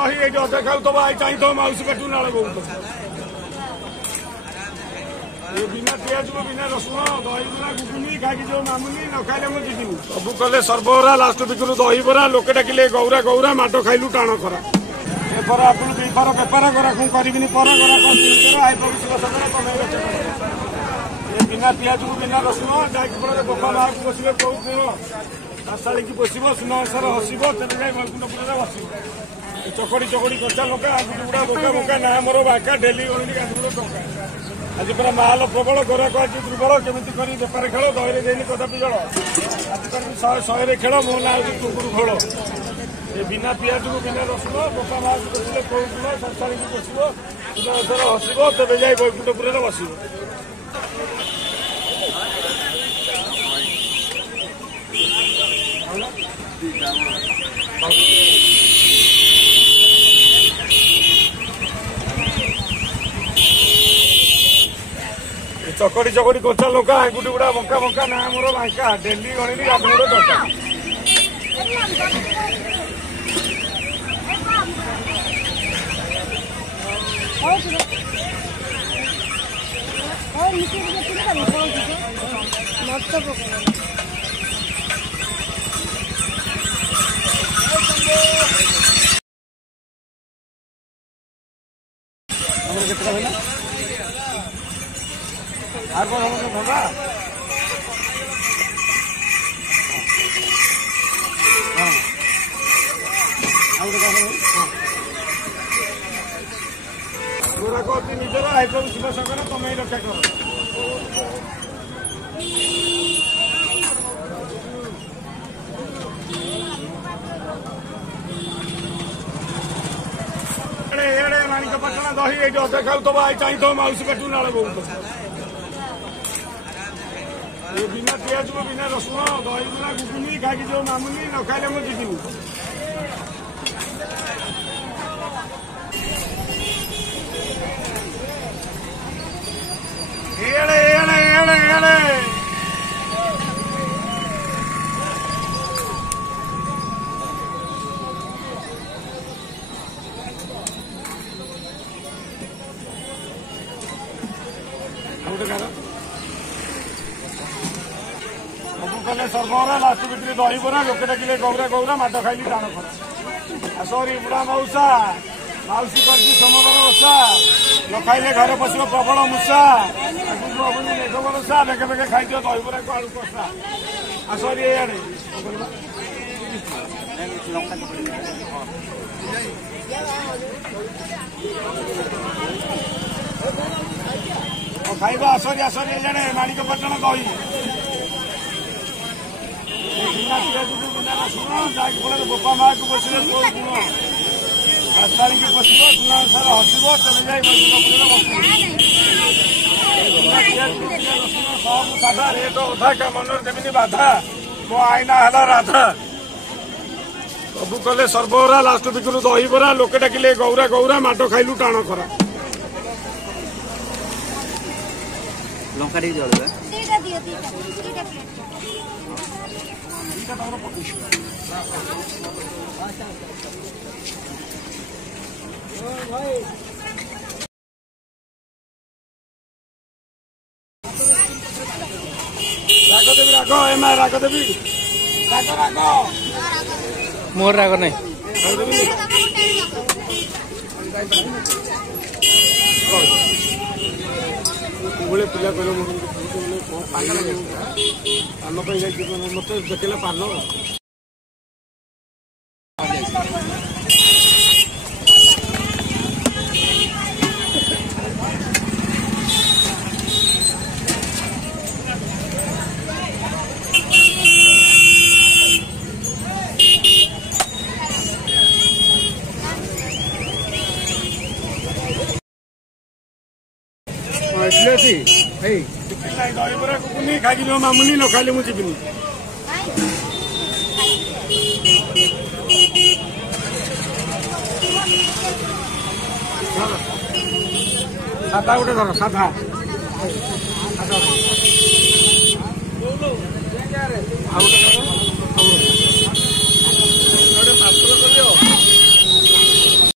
दही ये अधे खाऊ तो चाहिए मौसी पेटू नाल बहुत बिना पियाज को बिना रसुण दही बरा गुगुनी खाई जो मामुनी न खाइले मुझे जीविनी सब कले सर्वहरा लास्ट बिकुलु दही बरा लोके डाकिले गौरा गौरा माट खाइलु टाण खरा एपर आपन बेपार बेपार करा कौन करबिनी पर करा कौन आई भविष्य बिना पियाज को बिना रसुण डाक फल बोका मार को बसवे कौ आशाड़ी की पोषिब सुनासार हसब तेज जाए वैकुंठपुर बस चकड़ी चकड़ी कचा लंका आगुटी गुड़ा बोका बोका ना मोर बाका डेली गणि गांधी टंका आज पूरा माल प्रबल गराक आज दुर्बल केमी कर बेपार खेल दही देनी कदापि जल आजिकल 100 खेल मो ना कुकुर खोल ये बिना पियाज को बिना रसुण बोका मार को बसले कौ संसारी की पोषिब सुनासार हसब तेज जाए वैकुंठपुर बस चकड़ी चकड़ी कचा लंका आगुटी गुड़ा बंका बंका ना मोर बांका डेली गणि गांधी टंका निजर आईप्रभु शिव शंकर तुम ही रक्षा कर माणिकपाटना दही ये अधे खाऊ तो चाहिए मौसी पेटू नाल बहुत बिना पियाज को बिना रसुण दही बरा गुगुनी खाई जो मामुनी न खाइले मुझे जीविनी कले सर्वहरा लास्ट बिक्री दही बरा लोके डाकिले गौरा गौरा माट खाइली टाण खरा सरी बुढ़ा मऊसा मौसी कर सोमवार ओषा न खाइले घर पशिब प्रबल मूषा मेघ बरसा बेगे बेगे खाई दही बरा को आलू कषा सरी एआड़े खाइबा आसरी आसरी एजाड़े माणिकपाटना दही बिना पियाज को बिना रसुण डाक फल बोका मार को बसले कौ गुण आशाड़ी की पोषिब सुनासार हसब तेज जाए वैकुंठपुर बिना पियाज को बिना रसुण सब साधा रेट अधा का मन देवी बाधा मो आईना है राधा सब कले सर्वहरा लास्ट बिकुलु दही बरा लोके डाकिले गौरा गौरा माट खाइलु टाण खरा लंका जल रागदेवी राग एम रागदेवी राग राग मोर राग नहीं पिला कहले पान मत देखले पान दही बरा गुगुनी खाई जो मामुनी न खाइले मुझे जीविनी सादा गोटे धर सादा आ